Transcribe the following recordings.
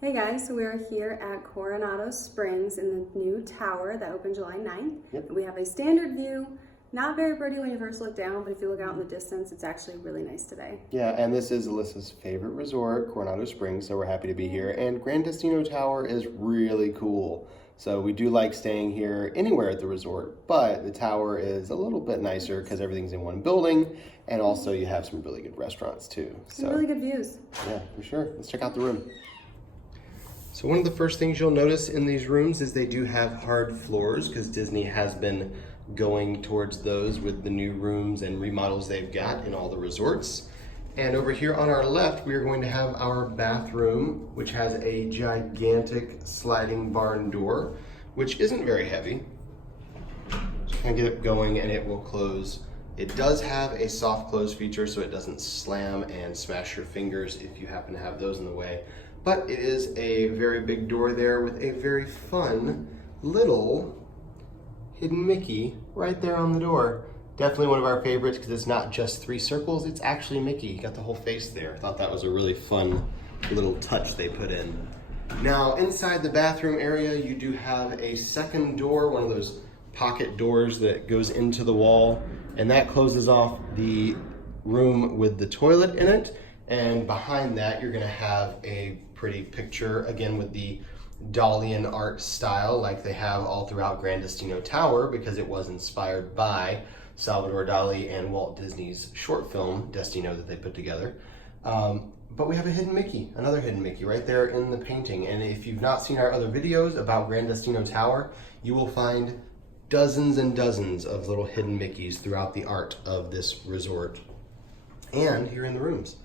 Hey guys, so we are here at Coronado Springs in the new tower that opened July 9th. Yep. We have a standard view, not very pretty when you first look down, but if you look out in the distance, it's actually really nice today. Yeah, and this is Alyssa's favorite resort, Coronado Springs, so we're happy to be here. And Gran Destino Tower is really cool. So we do like staying here anywhere at the resort, but the tower is a little bit nicer because everything's in one building, and also you have some really good restaurants too. Some really good views. Yeah, for sure. Let's check out the room. So one of the first things you'll notice in these rooms is they do have hard floors because Disney has been going towards those with the new rooms and remodels they've got in all the resorts. And over here on our left, we are going to have our bathroom, which has a gigantic sliding barn door, which isn't very heavy. Just kind of get it going and it will close. It does have a soft close feature so it doesn't slam and smash your fingers if you happen to have those in the way. But it is a very big door there with a very fun little hidden Mickey right there on the door. Definitely one of our favorites because it's not just 3 circles, it's actually Mickey. You got the whole face there. I thought that was a really fun little touch they put in. Now inside the bathroom area, you do have a second door, one of those pocket doors that goes into the wall, and that closes off the room with the toilet in it. And behind that, you're gonna have a pretty picture, again with the Dalian art style like they have all throughout Gran Destino Tower because it was inspired by Salvador Dali and Walt Disney's short film, Destino, that they put together. But we have a hidden Mickey, another hidden Mickey right there in the painting. And if you've not seen our other videos about Gran Destino Tower, you will find dozens and dozens of little hidden Mickeys throughout the art of this resort and here in the rooms.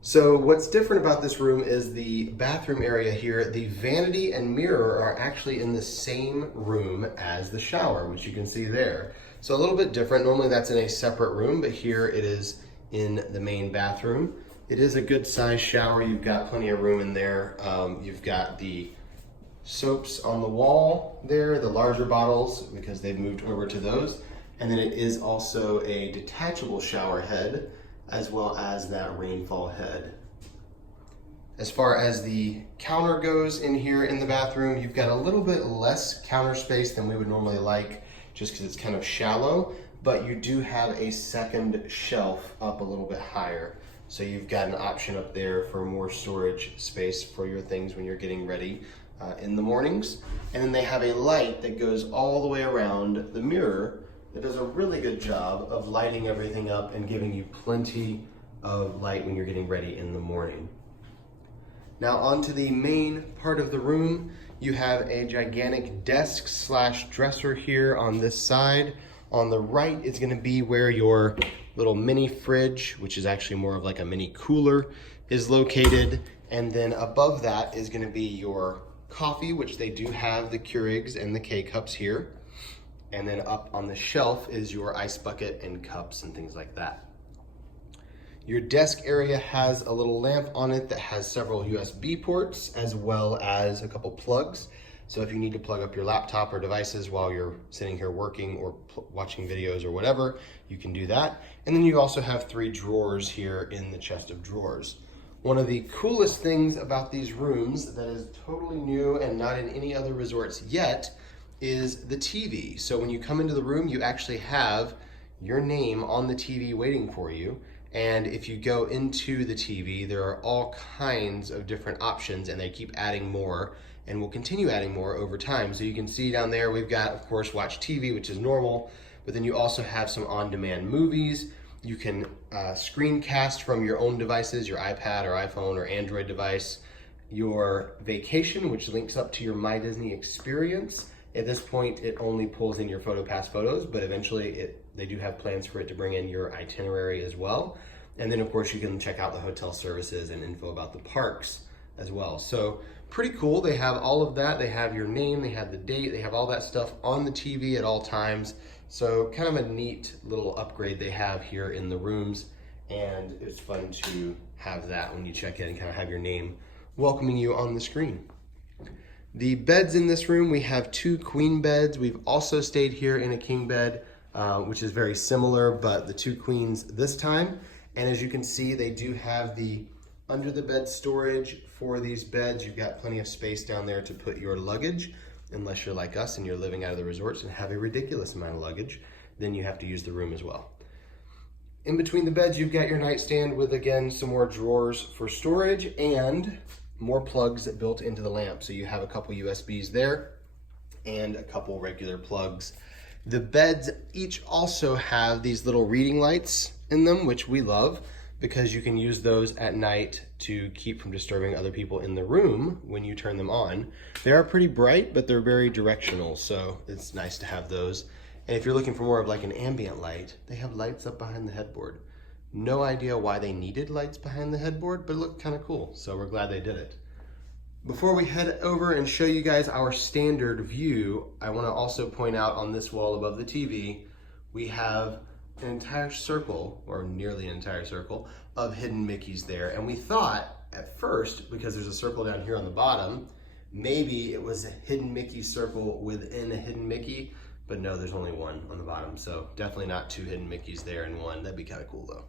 So what's different about this room is the bathroom area here. The vanity and mirror are actually in the same room as the shower, which you can see there. So a little bit different. Normally that's in a separate room, but here it is in the main bathroom. It is a good sized shower. You've got plenty of room in there. You've got the soaps on the wall there, the larger bottles, because they've moved over to those. And then it is also a detachable shower head, as well as that rainfall head. As far as the counter goes in here in the bathroom, you've got a little bit less counter space than we would normally like, just because it's kind of shallow, but you do have a second shelf up a little bit higher. So you've got an option up there for more storage space for your things when you're getting ready in the mornings. And then they have a light that goes all the way around the mirror that does a really good job of lighting everything up and giving you plenty of light when you're getting ready in the morning. Now onto the main part of the room, you have a gigantic desk / dresser here on this side. On the right is going to be where your little mini fridge, which is actually more of like a mini cooler, is located. And then above that is going to be your coffee, which they do have the Keurigs and the K-cups here. And then up on the shelf is your ice bucket and cups and things like that. Your desk area has a little lamp on it that has several USB ports as well as a couple plugs. So if you need to plug up your laptop or devices while you're sitting here working or watching videos or whatever, you can do that. And then you also have 3 drawers here in the chest of drawers. One of the coolest things about these rooms that is totally new and not in any other resorts yet is the TV. So when you come into the room, you actually have your name on the TV waiting for you. And if you go into the TV, there are all kinds of different options and they keep adding more and will continue adding more over time. So you can see down there, we've got, of course, Watch TV, which is normal, but then you also have some on-demand movies. You can screencast from your own devices, your iPad or iPhone or Android device, your vacation, which links up to your My Disney experience. At this point, it only pulls in your PhotoPass photos, but eventually they do have plans for it to bring in your itinerary as well. And then of course you can check out the hotel services and info about the parks as well. So pretty cool. They have all of that. They have your name, they have the date, they have all that stuff on the TV at all times. So kind of a neat little upgrade they have here in the rooms. And it's fun to have that when you check in and kind of have your name welcoming you on the screen. The beds in this room, we have 2 queen beds. We've also stayed here in a king bed, which is very similar, but the 2 queens this time. And as you can see, they do have the Under the bed storage for these beds, you've got plenty of space down there to put your luggage, unless you're like us and you're living out of the resorts and have a ridiculous amount of luggage, then you have to use the room as well. In between the beds, you've got your nightstand with, again, some more drawers for storage and more plugs built into the lamp. So you have a couple USBs there and a couple regular plugs. The beds each also have these little reading lights in them, which we love, because you can use those at night to keep from disturbing other people in the room when you turn them on. They are pretty bright, but they're very directional, so it's nice to have those. And if you're looking for more of like an ambient light, they have lights up behind the headboard. No idea why they needed lights behind the headboard, but it looked kind of cool, so we're glad they did it. Before we head over and show you guys our standard view, I want to also point out on this wall above the TV, we have an entire circle, or nearly an entire circle, of hidden Mickeys there. And we thought at first, because there's a circle down here on the bottom, maybe it was a hidden Mickey circle within a hidden Mickey, but no, there's only one on the bottom. So definitely not two hidden Mickeys there in one. That'd be kind of cool though.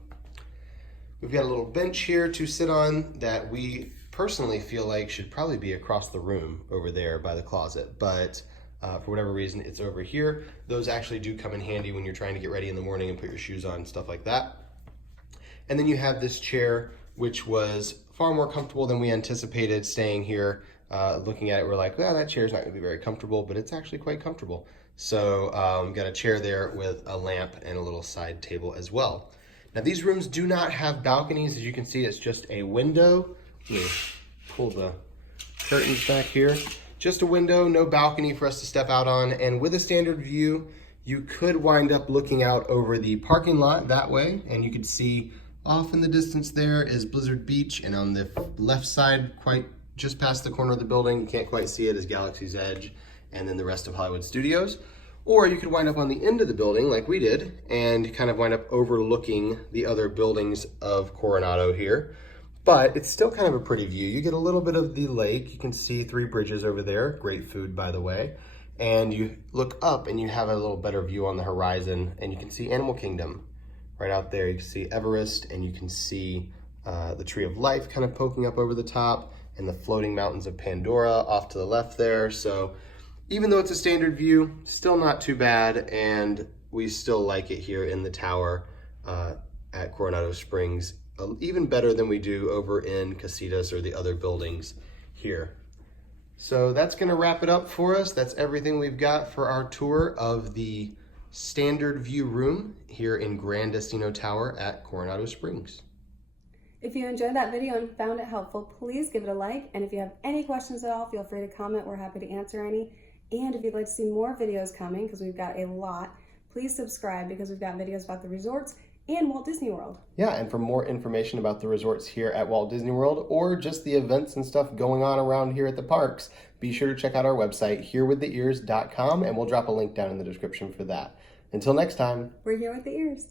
We've got a little bench here to sit on that we personally feel like should probably be across the room over there by the closet, but for whatever reason, it's over here. Those actually do come in handy when you're trying to get ready in the morning and put your shoes on, stuff like that. And then you have this chair, which was far more comfortable than we anticipated staying here. Looking at it, we're like, well, that chair's not gonna be very comfortable, but it's actually quite comfortable. So got a chair there with a lamp and a little side table as well. Now these rooms do not have balconies. As you can see, it's just a window. Let me pull the curtains back here. Just a window, no balcony for us to step out on. And with a standard view, you could wind up looking out over the parking lot that way. And you could see off in the distance there is Blizzard Beach. And on the left side, quite just past the corner of the building, you can't quite see it, is Galaxy's Edge and then the rest of Hollywood Studios. Or you could wind up on the end of the building like we did and kind of wind up overlooking the other buildings of Coronado here. But it's still kind of a pretty view. You get a little bit of the lake. You can see 3 bridges over there. Great food, by the way. And you look up and you have a little better view on the horizon and you can see Animal Kingdom right out there. You can see Everest and you can see the Tree of Life kind of poking up over the top and the floating mountains of Pandora off to the left there. So even though it's a standard view, still not too bad. And we still like it here in the tower at Coronado Springs. Even better than we do over in Casitas or the other buildings here. So that's gonna wrap it up for us. That's everything we've got for our tour of the standard view room here in Gran Destino Tower at Coronado Springs. If you enjoyed that video and found it helpful, please give it a like. And if you have any questions at all, feel free to comment. We're happy to answer any. And if you'd like to see more videos coming, because we've got a lot, please subscribe because we've got videos about the resorts and Walt Disney World. Yeah, and for more information about the resorts here at Walt Disney World or just the events and stuff going on around here at the parks, be sure to check out our website, herewiththeears.com, and we'll drop a link down in the description for that. Until next time. We're here with the ears.